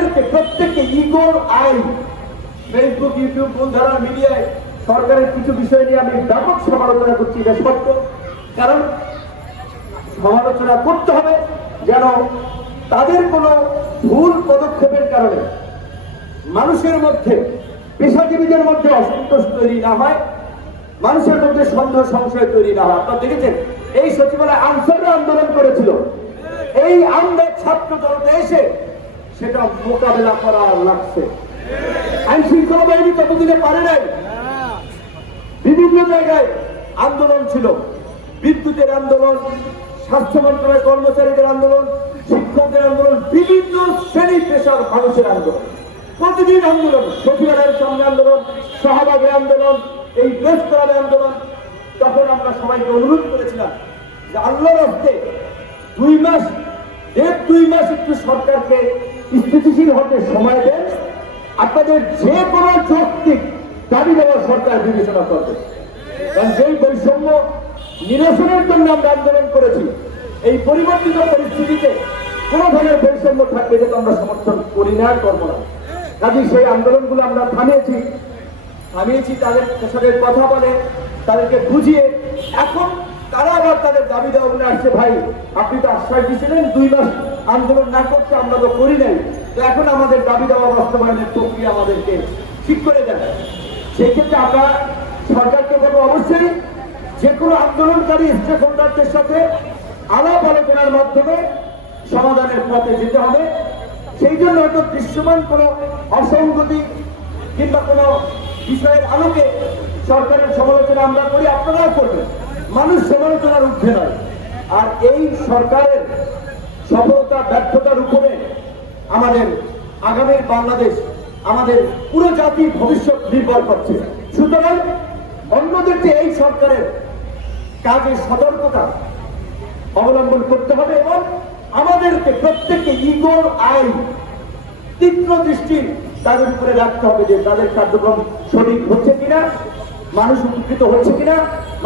আমাদেরকে প্রত্যেককে ইগোর আইন। ফেসবুক ইউটিউব মূলধারা মিডিয়ায় সরকারের কিছু বিষয় নিয়ে আমি ব্যাপক সমালোচনা করছি, এটা সত্য। কারণ সমালোচনা করতে হবে যেন তাদের কোনো ভুল পদক্ষেপের কারণে মানুষের মধ্যে, পেশাজীবীদের মধ্যে অসন্তোষ তৈরি না হয়, মানুষের মধ্যে সন্দেহ, সংশয় তৈরি না হয়। আপনারা দেখেছেন, এই সচিবালয় আনসাররা আন্দোলন করেছিল। এই আমদের ছাত্র দলতে এসে সেটা মোকাবেলা করা লাগছে। আইন শৃঙ্খলা বাহিনী ততদিনে পারে নাই। বিভিন্ন জায়গায় আন্দোলন ছিল। বিদ্যুতের আন্দোলন, স্বাস্থ্য মন্ত্রণালয়ের কর্মচারীদের আন্দোলন, শিক্ষকদের আন্দোলন, বিভিন্ন শ্রেণি পেশার মানুষের আন্দোলন। প্রতিদিন আন্দোলন, সচিবালয়ের সামনে আন্দোলন শাহবাগের আন্দোলন, এই ক্লাবের আন্দোলন। তখন আমরা সবাইকে অনুরোধ করেছিলাম যে আল্লাহর হস্তে দুই মাস দেড় দুই মাস একটু সরকারকে স্থিতিশীল হতে সময় দেন। আপনাদের যে কোনো যৌক্তিক দাবি দেওয়া সরকার বিবেচনা করবে। কারণ যেই বৈষম্য নিরসনের জন্য আমরা আন্দোলন করেছি, এই পরিবর্তিত পরিস্থিতিতে কোনো ধরনের বৈষম্য থাকবে যেটা আমরা সমর্থন করি না, করব না। কাজে সেই আন্দোলনগুলো আমরা থামিয়েছি। থামিয়েছি, তাদের সাথে কথা বলে, তাদেরকে বুঝিয়ে এখন তারা আবার তাদের দাবি দেওয়া বলে আসছে, ভাই, আপনি তো আশ্বাস দিয়েছিলেন, দুই মাস আন্দোলন না করতে আমরা তো করি নাই। তো এখন আমাদের দাবি দেওয়া বাস্তবায়নের প্রক্রিয়া আমাদেরকে ঠিক করে দেন। সেক্ষেত্রে আমরা সরকারকে বলব, অবশ্যই যে কোনো আন্দোলনকারী স্টেক হোল্ডারদের সাথে আলাপ আলোচনার মাধ্যমে সমাধানের পথে যেতে হবে। সেই জন্য হয়তো দৃশ্যমান কোনো অসঙ্গতি কিংবা কোনো বিষয়ের আলোকে সরকারের সমালোচনা আমরা করি, আপনারাও করবেন। মানুষ সমালোচনার ঊর্ধ্বে নয়। আর এই সরকারের সফলতা, ব্যর্থতার উপরে আমাদের আগামীর বাংলাদেশ, আমাদের পুরো জাতির ভবিষ্যৎ নির্ভর করছে। সুতরাং অন্যদের যে এই সরকারের কাজে সতর্কতা অবলম্বন করতে হবে এবং আমাদেরকে প্রত্যেককে ইগোর আইন, তীক্ষ্ণ দৃষ্টি তাদের উপরে রাখতে হবে যে তাদের কার্যক্রম সঠিক হচ্ছে কিনা। মানুষ উপকৃত হচ্ছে কিনা?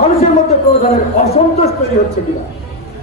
মানুষের মধ্যে কোনো ধরনের অসন্তোষ তৈরি হচ্ছে কিনা?